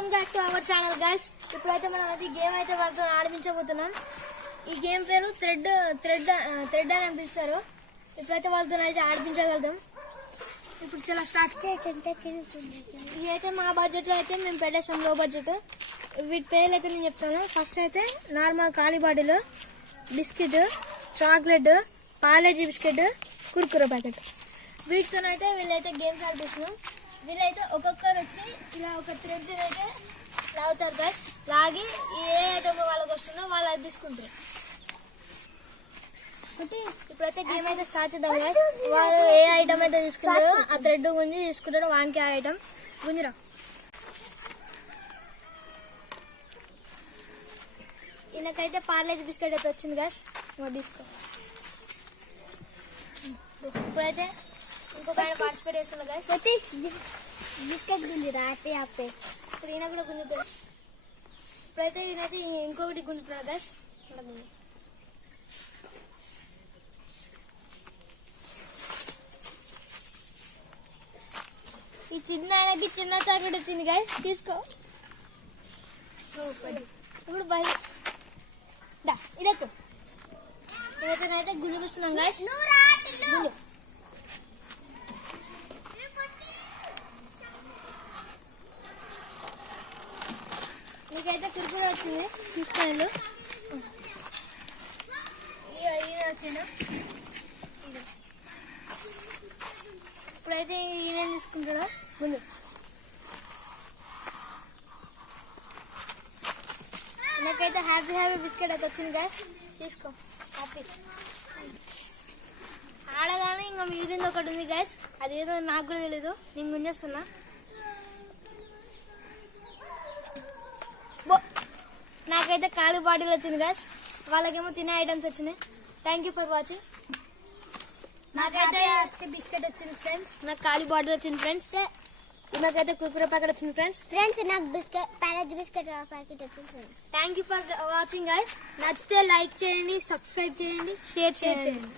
Welcome back to our channel guys. ఇప్పుడైతే మనం అయితే గేమ్ అయితే వాళ్ళతో ఆడించబోతున్నాం. ఈ గేమ్ పేరు థ్రెడ్ అని అనిపిస్తారు. ఇప్పుడైతే వాళ్ళతో అయితే ఆడిపించగలుగుతాం. ఇప్పుడు చాలా స్టార్ట్. ఇది అయితే మా బడ్జెట్లో అయితే మేము పెట్టేస్తాం, లో బడ్జెట్. వీటి పేర్లు అయితే నేను చెప్తాను. ఫస్ట్ అయితే నార్మల్ ఖాళీ bottle, biscuit, chocolate, Parle G biscuit, Kurkure packet. వీటితోనైతే వీళ్ళైతే గేమ్స్ ఆడిపిస్తున్నాం. వీళ్ళైతే ఒక్కొక్కరు వచ్చి ఇలా ఒక థ్రెడ్ అయితే లాగుతారు గైస్. లాగి ఏ ఐటమ్ వాళ్ళకి వస్తుందో వాళ్ళు అది తీసుకుంటారు. ఇప్పుడైతే గేమ్ అయితే స్టార్ట్ చేద్దాం గైస్. వాళ్ళు ఏ ఐటమ్ అయితే తీసుకుంటారో ఆ థ్రెడ్ గుంజి తీసుకుంటారో వానికి ఆ ఐటమ్ గుంజిరా. ఈయనకైతే పార్లేజ్ బిస్కెట్ అయితే వచ్చింది గైస్, తీసుకో. ఇప్పుడైతే ఇంకొక ఆయన పార్టిసిపేట్ చేస్తున్నా గైస్. బిస్కెట్ గుంజిరా హ్యాపీ హ్యాపీ. ఇప్పుడు ఈయన కూడా గుంజుతాడు. ఇప్పుడైతే ఈయనైతే ఇంకొకటి గుంజుతున్నాడు గైస్. ఈ చిన్న ఆయనకి చిన్న చాక్లెట్ వచ్చింది గైస్, తీసుకో. ఇప్పుడు బయట ఇదకు ఇదైతే గుంజుపిస్తున్నాం గైస్. గుంజు. నీకైతే కుర్కురే వచ్చింది, తీసుకోండి. ఈయన వచ్చిండు. ఇప్పుడైతే ఈయన తీసుకుంటాడా ముందు. నాకైతే హ్యాపీ హ్యాపీ బిస్కెట్ అయితే వచ్చింది గైస్, తీసుకో. హ్యాపీ ఆడగానే ఇంకా మిగిలింది ఒకటి ఉంది గైస్, అదేదో నాకు కూడా తెలీదు, నేను గుంజేస్తున్నా. నాకైతే ఖాళీ బాటిల్ వచ్చింది గైస్, వాళ్ళకేమో తినే ఐటమ్స్ వచ్చినాయి. Thank you for watching. నాకైతే బిస్కెట్ వచ్చింది ఫ్రెండ్స్, నాకు ఖాళీ బాటిల్ వచ్చింది ఫ్రెండ్స్, నాకైతే కుర్కురే ప్యాకెట్ వచ్చింది ఫ్రెండ్స్. నాకు బిస్కెట్ ప్యాకెట్ ప్యాకెట్ వచ్చింది friends. Thank you for watching guys. నచ్చితే లైక్ చేయండి, సబ్స్క్రైబ్ చేయండి, షేర్ చేయండి.